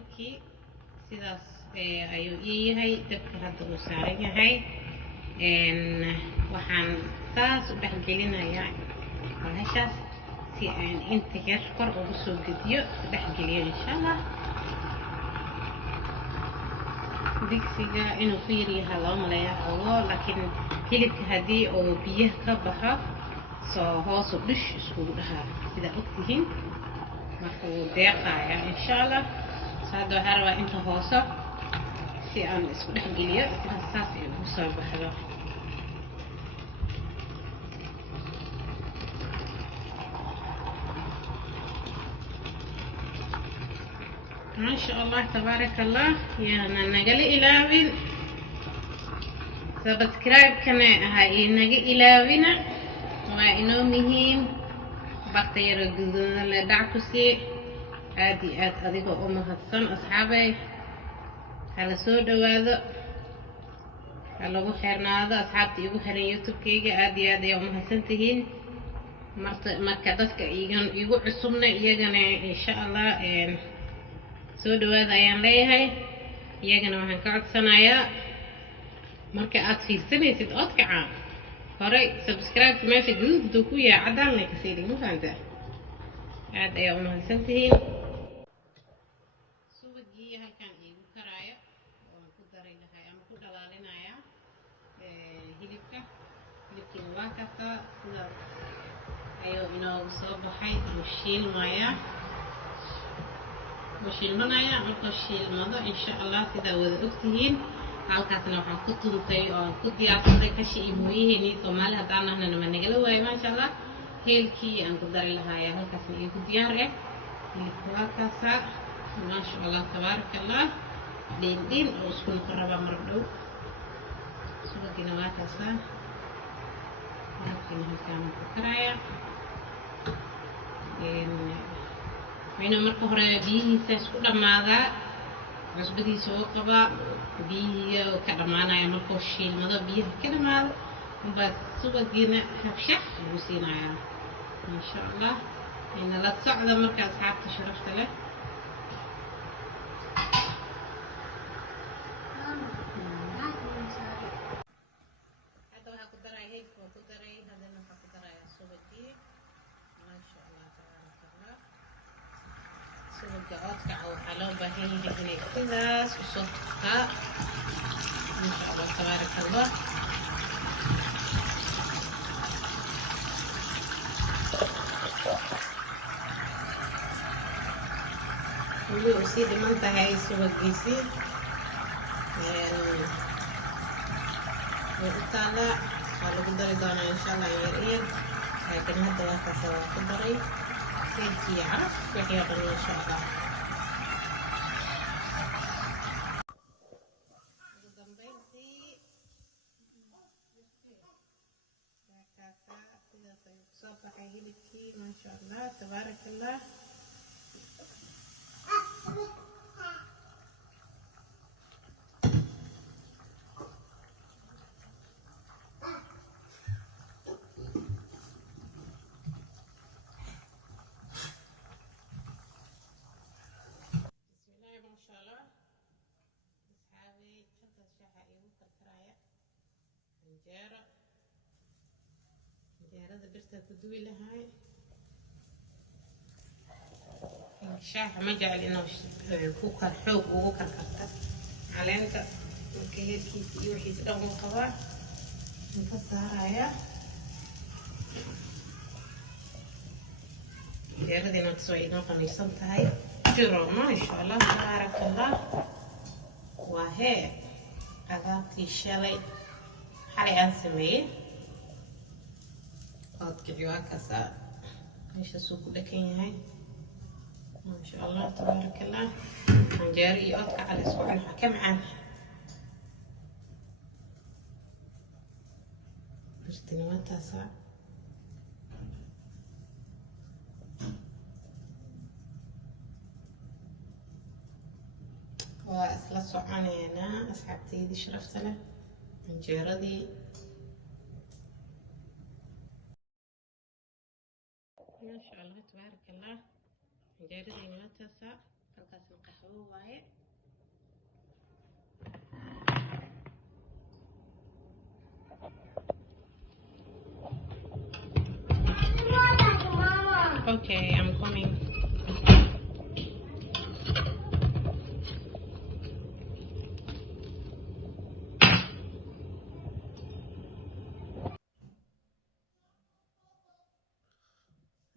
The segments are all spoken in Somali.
hilibkii sidaas ayuu yahay dabka hadda uu saaran yahay waxaan taas u dhexgelinayaa bahashaas si aan inta yar kor ugu soo gediyo dhexgeliyo insha Allah digsiga inuu ku yar yahay loo maleeyaa xoolo laakiin hilibka haddii uu biyaha ka baxo soo hoos u dhish isku dhahaa sida ogtihiin marka uu deeqayaa insha Allah saado waxaa rabaa inta hoose si aan isku dhexgeliyo sidaas saas ay ugu soo baxdo ما شاء الله تبارك الله يا نجلي إلهين سبسكرايب كنا هاي نجي إلهينا وإنه مهم بختير جزء لدعكسي عادي أديك هتصن أصحابي على سود هذا على بخيرنا هذا أصحابتي بخير يوتيوب كيجي عادي يوم هسنتهين مركزك يجوا عصمنا يجنا إن شاء الله soo dhawaada ayaan leeyahay iyagana waxaan ka codsanayaa marka aad fiirsanaysid oodka caan hore subscribe meesha guduudda ku yahay cadaan leh ka sii dhig ma fahantaa aad ayaa u mahadsantihiin subagii halkan iigu karaayo waan ku dari lahay ama ku dhalaalinayaa hilibkiina waa kastaa sidaas ayuu inoogu soo baxay uu shiilmayaa وشيلمنايا marka shiilmado insha Allah sida wada ogtihiin halkaasna waxaan ku tuntay oo ku diyaarsaday kashi imooyihii Soomaali hadaan nahna ma nagala waayay ma sha Allah heelkii aan ku dari lahaay halkaasna iyo ku diyaar ah hilibka kaasa ma sha Allah tabarakallah din oo isku qaraba mar dhow subagina waa kaasa laakiin halkaan ku karaya وإنه مركو هراء بيه ساسكو لماذا عصبتي سوى قبا بيه وكرمانا يا مركو الشيل ماذا بيه كرمال بس سوى جينا هفشح وسينا يا إن شاء الله إن لا تصعد مركو أصحاب تشرفت له هذا هو قدرة هيك وقدرة هذا نفع قدرة يا سوى جيه ما شاء الله تبارك الله سوق أوتك أو حلو بهين هنا كذا وصوتها إن شاء الله تبارك الله ولو أسيد منتهى سوق جيسي وإطالع قالوا قدري دونا إن شاء الله يريد لكن هذا وقت سوا قدري سيدي يعرف وحيقني إن شاء الله ما شاء الله تبارك الله جارة برتا كدوي لهاي شاح ما جعل إنه كوكر حوق وكوكر كتر على أنت كهير كيس يوحي تدوم القضاء نفسها هاي جارة دينا تسوي إنه قميصان هاي جرو ما شاء الله تبارك الله وهي قضاتي الشالي حالي أنسميه أوتك جواكاسا إيش السوق لكين هاي ما شاء الله تبارك الله جاري أوتك على أسبوع كم عام برتنوات تاسع وأصل صعاني هنا أصحابتي دي شرفت له جاردي ما شاء الله تبارك الله جاردي ما تاسع فالقاسم قهوة qabow waaye. Okay, I'm coming.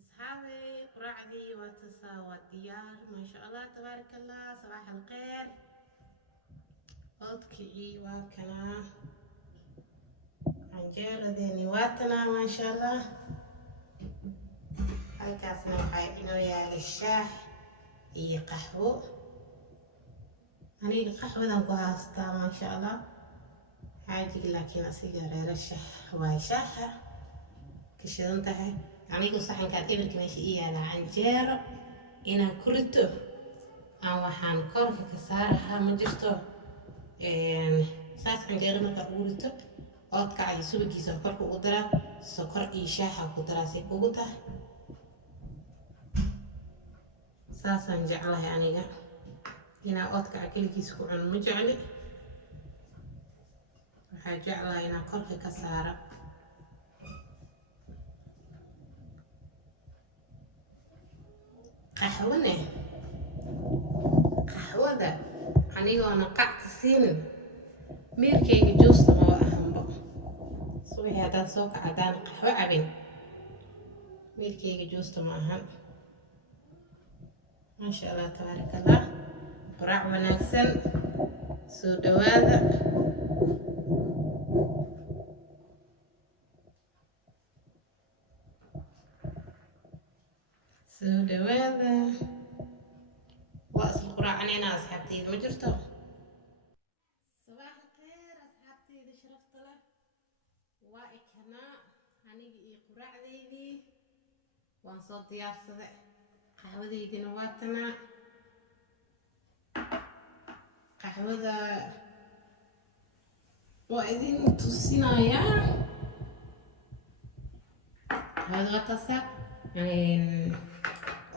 أصحابي قراعدي وتساوى ديار ما شاء الله تبارك الله. صباح الخير. أوتكي وكنا عنجيرة ديني واتنا ما شاء الله. halkaasna waxaa inoo yaala shaah iyo qaxwo. aniga qaxwadan ku haystaa maasha allah. xaajiga laakiin asiga reera shaah waa shaaha ka shidan tahay. anigu saxankaad eberka meesha ii yaala canjeero inaan ku rito aan waxaan korka ka saarahaa ma jirto. saas canjeero markaa ugu rito oodka ay subagiisa korka ugu daraa sokor iyo shaaha ku daraa si kugu tahay. saasaan jeclahay aniga inaa oodka keligiisa ku cuno ma jecli. waxaa jeclahay inaa korka ka saaro. qaxwada anigoona qac ka siinin meelkayga juusta ma ahanba. subaxii haddaan soo kaca haddaan qaxwo cabin meelkayga juusta ma ahan. ما شاء الله تبارك الله. قراع وناكسن سودواذا وأصل القراع عنينا أصحابتي ما جرتوا. صباح الخير أصحابتي إذا شرفت له وايك هنا هنيجي قراع ذيلي وانصوت ديار صدق qaxwadeydina waa tanaa. qaxwada waa idin tusinayaa. qaxwada waa taasaa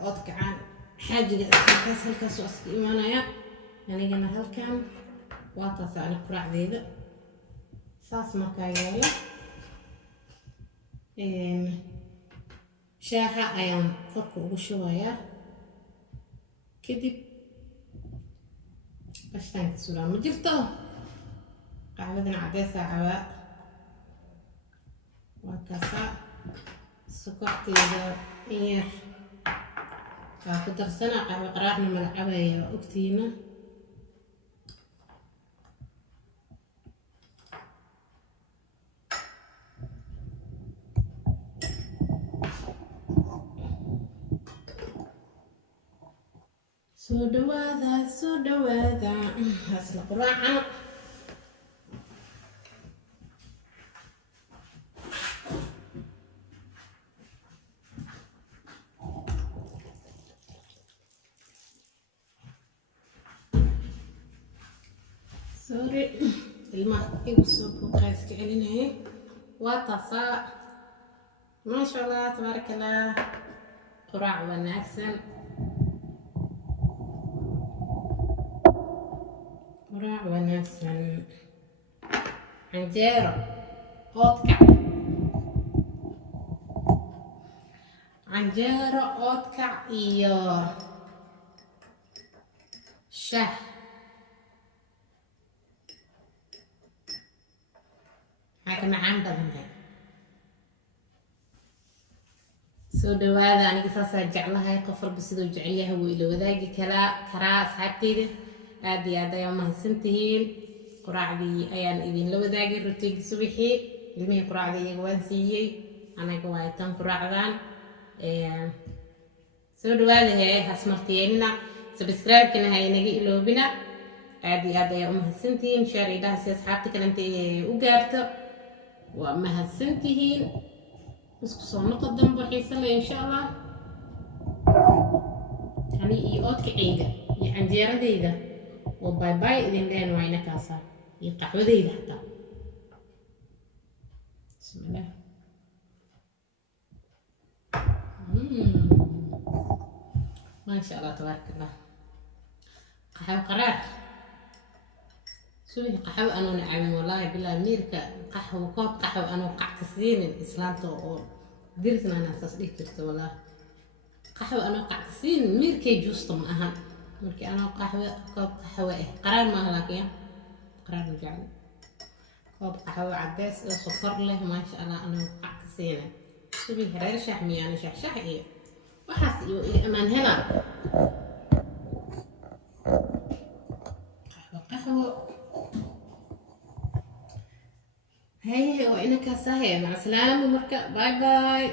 oodka caan xaajiga halkaas waa iska imaanaya. anigana halkan waa taasaa ani quraacdeyda saas markaa yaala. shaaha ayaan korka ugu shubayaa kadib qashtaanka suraa ma jirto. qaxwadana cadeesaa cabaa waa kaasaa. sokorteeda in yar waa ku darsanaa. qaxwo qaraarna mala cabaya waa ogtiina. soo dhawaada hasla quraaca. sorry ilmaha igu soo buuqaa iska celinaya. waa taasaa maasha allah tabaaraka allah. quraac wanaagsan. quraac wanaagsan. canjeero oodka iyo shaah. حاجة معان بدنها. سو دوادا أنا قصص جعلها قفر بسدو جعليها وإلى وذاقي كرا أصحابتي هذه يوم هالسنتين قراع دي أيان إذن لو ذاقي روتين سبحي المي قراع دي يقوان سيي أنا قوايتان قراع ذان سو دوادا هي هاسمرتيننا سبسكرايب كنا هاي نجي إلو بنا هذه يوم هالسنتين شاري ده سي أصحابتي كلمتي وقارتو وما هالسنتين بس نقدم بحيث إن شاء الله يعني يقعد كعيدة يعني زيارة ديدا وباي باي إذن لين وعينا كاسا يقحو ديدا حتى بسم الله ما شاء الله تبارك الله قحوة قرار سوي قحوة أنا نعمل والله بالله ميركا قحوة كوب قحوة أنا قعك سنين الإسلام تو درتنا أنا أساس ديكترت والله قحوة أنا قعك سنين ميركا جوست معها ميركا أنا قحوة كوب قحوة قرار ما هلاكيا قرار رجعني كوب قحوة عدس سكر له ما شاء الله أنا قعك سنين سوي هرير شحمي أنا شح إيه وحس أمان هلا قهوة هي وإنك سهي مع السلامة مركب باي باي